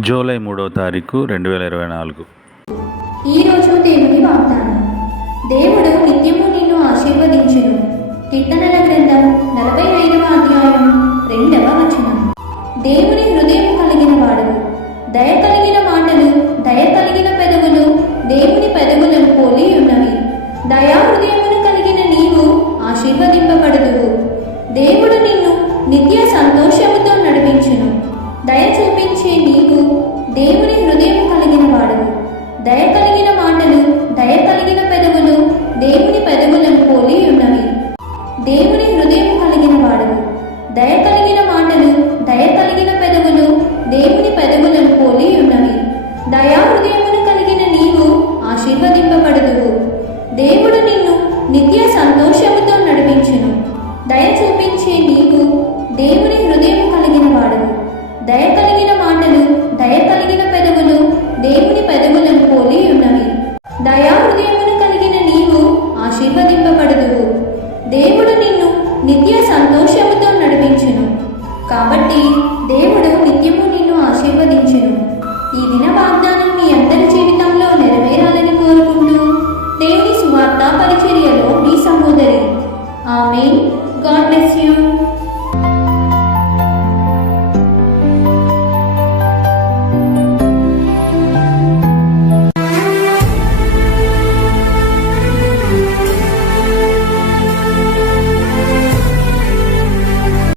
July మూడవ తారీఖు రెండు వేల ఇరవై నాలుగు. ఈరోజు దేవుని వాగ్దానం. దేవుడు నిత్యము నిన్ను ఆశీర్వదించును. కీర్తనల గ్రంథం నలభై ఐదవ అధ్యాయం రెండవ వచనం. దేవుని హృదయం కలిగిన వాడు దయ కలిగిన మాటలు దయ కలిగిన పెదవులు దేవుని పెదవులను పోలి ఉన్నవి. దయా హృదయమును కలిగిన నీవు ఆశీర్వదింపబడదు దేవుడు నిన్ను నిత్య సంతోషముతో దయ కలిగిన మాటలు దయ కలిగిన పెదవులు దేవుని పెదవులను పోలి ఉన్నవి. దయా హృదయమును కలిగిన నీవు ఆశీర్వదింపబడదువు. దేవుడు నిన్ను నిత్య సంతోషముతో నడిపించును. దయ చూపించే నీవు దేవుని హృదయం కలిగిన వాడు దయ కలిగిన మాటలు దయ కలిగిన పెదవులు దేవుని పెదవులను పోలి ఉన్నవి. దయా హృదయమును కలిగిన నీవు ఆశీర్వదింపబడదువు. దేవుడు నిన్ను నిత్య సంతోష దేవుడు నిత్యము నిన్ను ఆశీర్వదించును. ఈ దిన